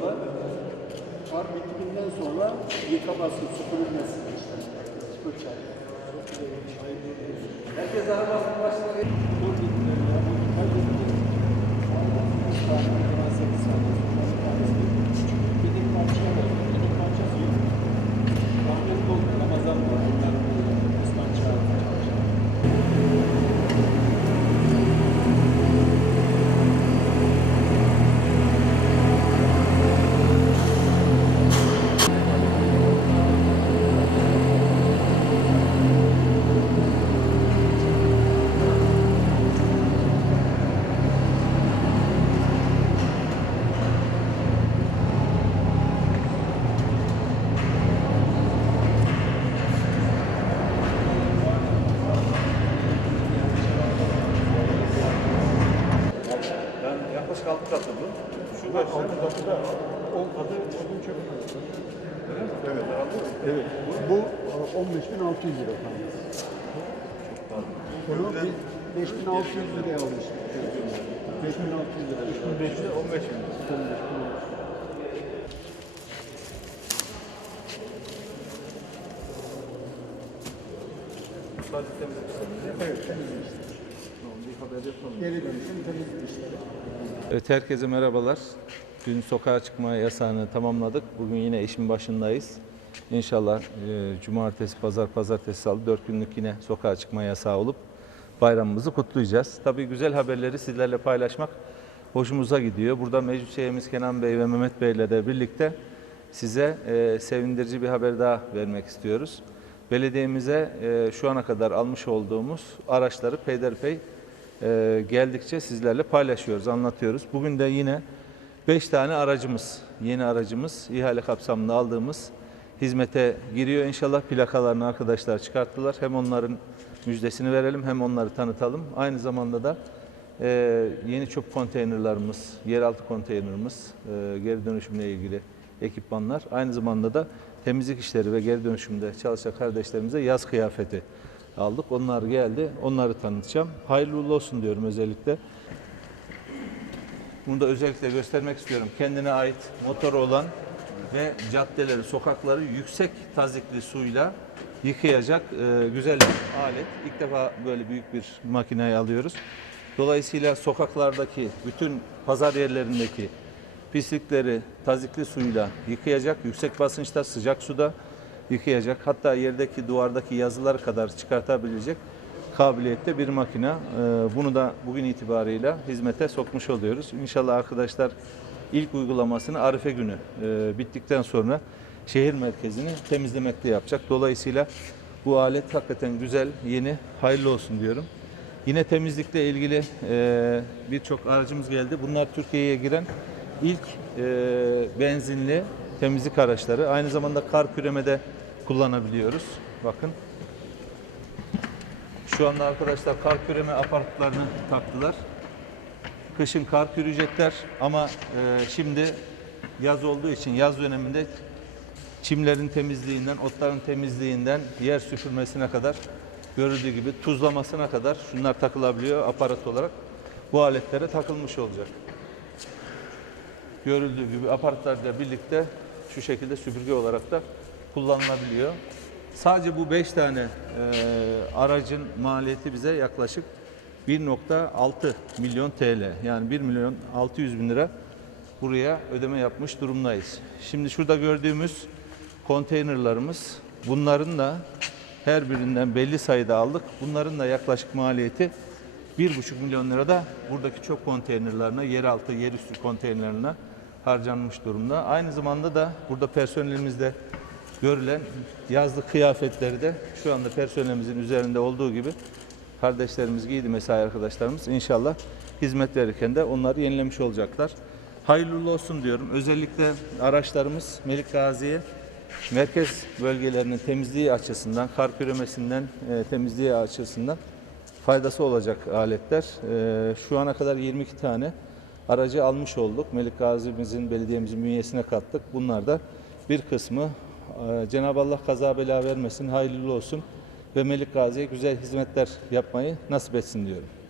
da kar bitiminden sonra yıkaması, süpürülmesi. Süpürçer. Herkes daha basın başları. Dur gitmiyor ya. Bu yıkayacak. Sağ olun. Sağ olun. Sağ olun. şurada altı kapıda o adı odun çöpü. Evet. Evet. Bu 15.600 lira efendim. Bunu biz 5600 liraya almıştık. 5600 lira. 3500 15 bin. 15 bin. Evet, temizlemiştik. Evet herkese merhabalar. Dün sokağa çıkma yasağını tamamladık. Bugün yine işin başındayız. İnşallah e, cumartesi, pazar, pazartesi, salı dört günlük yine sokağa çıkma yasağı olup bayramımızı kutlayacağız. Tabii güzel haberleri sizlerle paylaşmak hoşumuza gidiyor. Burada meclis üyemiz Kenan Bey ve Mehmet Bey ile de birlikte size e, sevindirici bir haber daha vermek istiyoruz. Belediyemize e, şu ana kadar almış olduğumuz araçları peyderpey e, geldikçe sizlerle paylaşıyoruz, anlatıyoruz. Bugün de yine 5 tane aracımız, yeni aracımız, ihale kapsamında aldığımız hizmete giriyor. İnşallah plakalarını arkadaşlar çıkarttılar. Hem onların müjdesini verelim hem onları tanıtalım. Aynı zamanda da e, yeni çöp konteynerlarımız, yeraltı konteynerimiz, e, geri dönüşümle ilgili ekipmanlar. Aynı zamanda da temizlik işleri ve geri dönüşümde çalışan kardeşlerimize yaz kıyafeti aldık. Onlar geldi. Onları tanıtacağım. Hayırlı olsun diyorum özellikle. Bunu da özellikle göstermek istiyorum. Kendine ait motor olan ve caddeleri, sokakları yüksek tazikli suyla yıkayacak e, güzel bir alet. İlk defa böyle büyük bir makineyi alıyoruz. Dolayısıyla sokaklardaki bütün pazar yerlerindeki pislikleri tazikli suyla yıkayacak yüksek basınçta sıcak suda yıkayacak hatta yerdeki duvardaki yazılar kadar çıkartabilecek kabiliyette bir makine. Ee, bunu da bugün itibarıyla hizmete sokmuş oluyoruz. İnşallah arkadaşlar ilk uygulamasını Arife günü e, bittikten sonra şehir merkezini temizlemekte yapacak. Dolayısıyla bu alet hakikaten güzel, yeni, hayırlı olsun diyorum. Yine temizlikle ilgili e, birçok aracımız geldi. Bunlar Türkiye'ye giren ilk e, benzinli temizlik araçları. Aynı zamanda kar küremede kullanabiliyoruz. Bakın. Şu anda arkadaşlar kar küreme aparatlarını taktılar. Kışın kar kürecekler ama e, şimdi yaz olduğu için yaz döneminde çimlerin temizliğinden, otların temizliğinden yer süpürmesine kadar görüldüğü gibi tuzlamasına kadar şunlar takılabiliyor aparat olarak. Bu aletlere takılmış olacak. Görüldüğü gibi aparatlarla birlikte şu şekilde süpürge olarak da kullanılabiliyor. Sadece bu 5 tane e, aracın maliyeti bize yaklaşık 1.6 milyon TL yani 1 milyon 600 bin lira buraya ödeme yapmış durumdayız. Şimdi şurada gördüğümüz konteynerlarımız bunların da her birinden belli sayıda aldık. Bunların da yaklaşık maliyeti 1,5 milyon lira da buradaki çöp konteynerlarına, yeraltı, yerüstü konteynerlerine harcanmış durumda. Aynı zamanda da burada personelimizde görülen yazlık kıyafetleri de şu anda personelimizin üzerinde olduğu gibi kardeşlerimiz giydi mesai arkadaşlarımız. İnşallah hizmet verirken de onları yenilemiş olacaklar. Hayırlı olsun diyorum. Özellikle araçlarımız Melik Gazi'ye merkez bölgelerinin temizliği açısından, kar küremesinden e, temizliği açısından faydası olacak aletler. E, şu ana kadar 22 tane aracı almış olduk. Melik Gazi'mizin, belediyemizin bünyesine kattık. Bunlar da bir kısmı e, Cenab-ı Allah kaza bela vermesin, hayırlı olsun ve Melik Gazi'ye güzel hizmetler yapmayı nasip etsin diyorum.